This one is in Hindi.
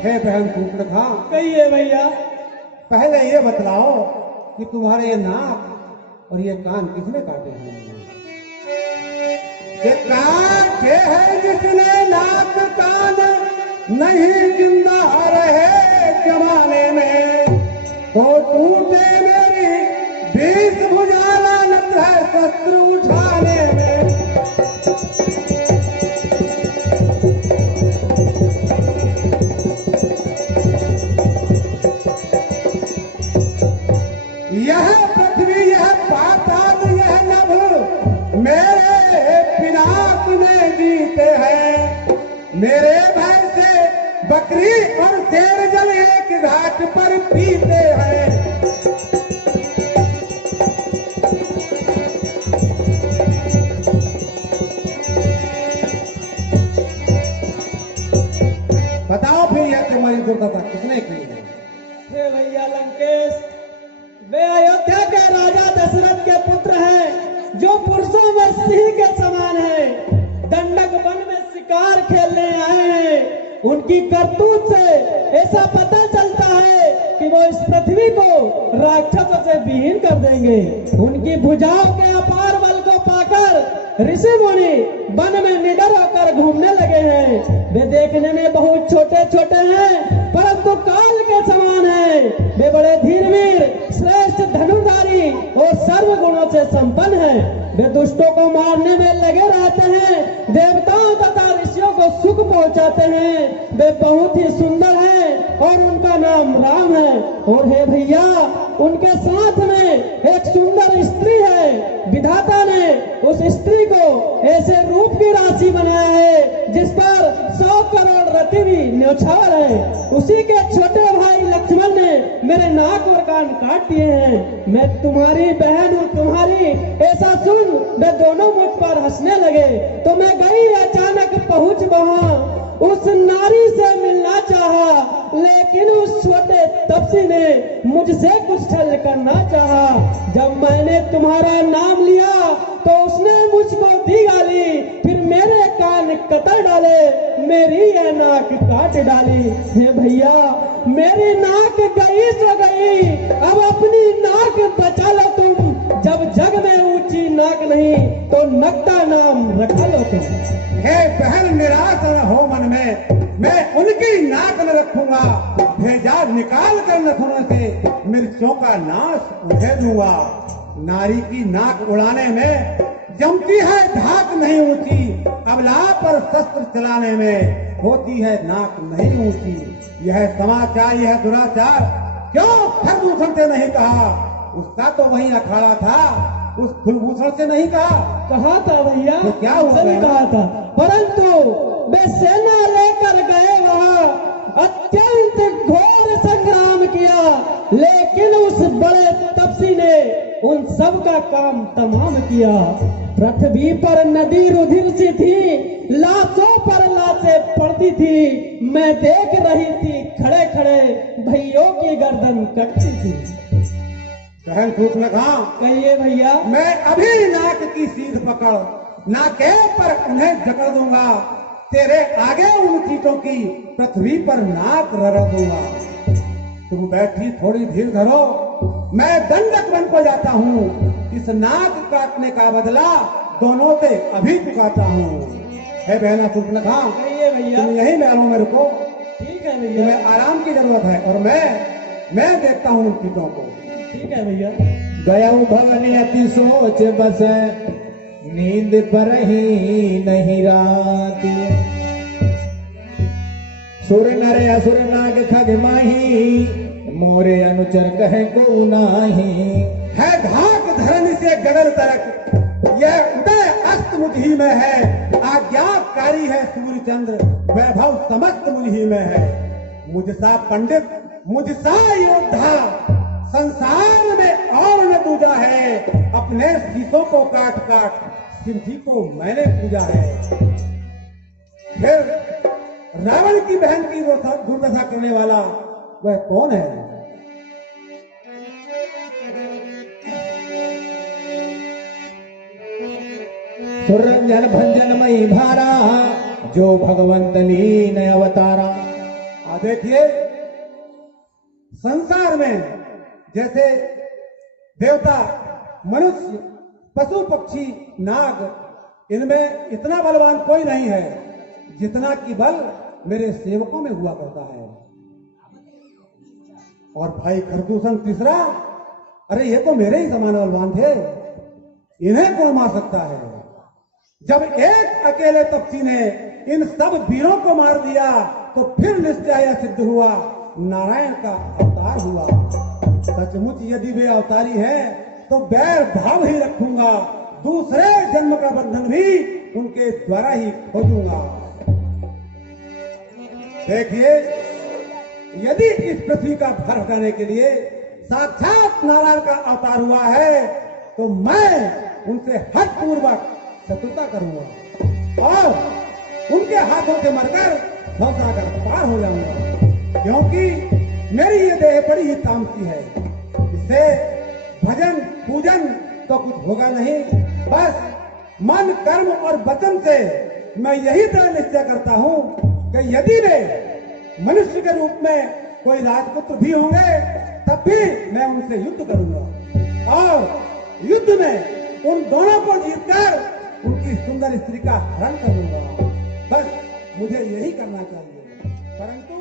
हे बहन सूर्पणखा, कहिए भैया। पहले ये बतलाओ कि तुम्हारे ये नाक और ये कान किसने काटे हैं? ये काटे हैं जिसने नाक कान, नहीं जिंदा रहे जमाने में, तो टूटे मेरी 20 भुजा लानत है शस्त्र उठाने में। यह पृथ्वी यह पाताल यह नभ मेरे पिनाक में जीते हैं। मेरे भय से बकरी और शेर जल एक घाट पर पीते हैं। बताओ फिर यह तुम्हारी दुर्दशा किसने की है? हे भैया लंकेश, वे अयोध्या के राजा दशरथ के पुत्र हैं, जो पुरुषों में सिंह के समान हैं। दंडक वन में शिकार खेलने आए हैं। उनकी करतूत से ऐसा पता चलता है कि वो इस पृथ्वी को राक्षसों से विहीन कर देंगे। उनकी भुजाओं के अपार बल को पाकर ऋषि मुनि वन में निडर होकर घूमने लगे हैं। वे देखने में बहुत छोटे छोटे हैं, परंतु काल के समान हैं। वे बड़े धीरवीर, श्रेष्ठ धनुर्धारी और सर्व गुणों से संपन्न हैं। वे दुष्टों को मारने में लगे रहते हैं, देवताओं तथा ऋषियों को सुख पहुंचाते हैं। वे बहुत ही सुंदर हैं और उनका नाम राम है। और हे भैया, उनके साथ में एक सुंदर स्त्री है। विधाता ने उस स्त्री को ऐसे रूप की राशि बनाया है जिस पर 100 करोड़ रति भी न्यौछावर है। उसी के छोटे भाई लक्ष्मण ने मेरे नाक और कान काट दिए हैं। मैं तुम्हारी बहन हूँ, तुम्हारी ऐसा सुन वे दोनों मुझ पर हंसने लगे। तो मैं गई, अचानक पहुंच वहां, उस नारी से मिलना चाहा, लेकिन उस छोटे तपसी ने मुझसे कुछ छल करना चाहा। जब मैंने तुम्हारा नाम लिया तो उसने मुझको दी गाली, फिर मेरे कान कतर डाले, मेरी यह नाक काट डाली। हे भैया, मेरी नाक गई सो गई, अब अपनी नाक बचा लो तुम। जब जग में ऊंची नाक नहीं तो नकटा नाम रखा लो तुम। हे बहन, निराश न हो मन में, मैं उनकी नाक न रखूंगा। भेजा निकाल कर नथुनों से मिर्चों का नाश उन्हें दूंगा। नारी की नाक उड़ाने में जमती है धाक नहीं ऊंची, अबला पर शस्त्र चलाने में होती है नाक नहीं ऊंची। यह समाचार यह दुराचार क्यों खरदूषण से नहीं कहा? उसका तो वही अखाड़ा था, उस कुलभूषण से नहीं कहा था भैया। तो क्या हुआ? कहा था, परंतु वे सेना लेकर गए वहां, अत्यंत घोर संग्राम किया, लेकिन उस बड़े तपसी ने उन सब का काम तमाम किया। पृथ्वी पर नदी रुधिर सी थी, लाशों पर लाशें पड़ती थी। मैं देख रही थी खड़े खड़े भैयों की गर्दन कटती थी। बहन सूर्पणखा, कहिए भैया। मैं अभी नाक की सीध पकड़ नाके पर उन्हें जकड़ दूंगा। तेरे आगे उन कीटों की पृथ्वी पर नाक रगड़ दूंगा। तुम बैठी थोड़ी धीर धरो, मैं दंडक वन को जाता हूँ। इस नाक काटने का बदला दोनों से अभी चुकाता हूँ। है बहना सूर्पणखा, कहिए भैया। तुम यही महलों में रुको, ठीक है भैया। तुम्हें आराम की जरूरत है और मैं देखता हूँ उन कीटों को। ठीक है भैया। गया भवन अति सोच बस, नींद पर ही नहीं रात। सुर नर असुर नाग खग माही, मोरे अनुचर कहे को नाही। है धाक धरन से गगन तरक, यह उदय अस्त मुझ ही में है। आज्ञाकारी है सूर्य चंद्र, वैभव समस्त मुझ ही में है। मुझसा पंडित मुझसा योद्धा संसार में और न दूजा है। अपने शीशों को काट काट शिव जी को मैंने पूजा है। फिर रावण की बहन की दुर्दशा करने वाला वह कौन है? सुरंजन भंजन मई भारा, जो भगवंत लीन अवतारा। देखिए, संसार में जैसे देवता, मनुष्य, पशु, पक्षी, नाग, इनमें इतना बलवान कोई नहीं है जितना कि बल मेरे सेवकों में हुआ करता है। और भाई खरदूषण तीसरा, अरे ये तो मेरे ही समान बलवान थे, इन्हें कौन मार सकता है? जब एक अकेले तपसी ने इन सब वीरों को मार दिया तो फिर निश्चय यह सिद्ध हुआ नारायण का अवतार हुआ। सचमुच यदि वे अवतारी हैं तो बैर भाव ही रखूंगा, दूसरे जन्म का बंधन भी उनके द्वारा ही खोजूंगा। देखिए, यदि इस पृथ्वी का भार हटाने के लिए साक्षात नारायण का अवतार हुआ है तो मैं उनसे हद पूर्वक शत्रुता करूंगा और उनके हाथों से मरकर भवसागर पार हो जाऊंगा, क्योंकि मेरी ये देह बड़ी ही तामसी है। इससे भजन पूजन तो कुछ होगा नहीं, बस मन, कर्म और वचन से मैं यही दृढ़ निश्चय करता हूं कि यदि वे मनुष्य के रूप में कोई राजपुत्र भी होंगे तब भी मैं उनसे युद्ध करूंगा और युद्ध में उन दोनों को जीतकर उनकी सुंदर स्त्री का हरण करूंगा। बस मुझे यही करना चाहिए, परंतु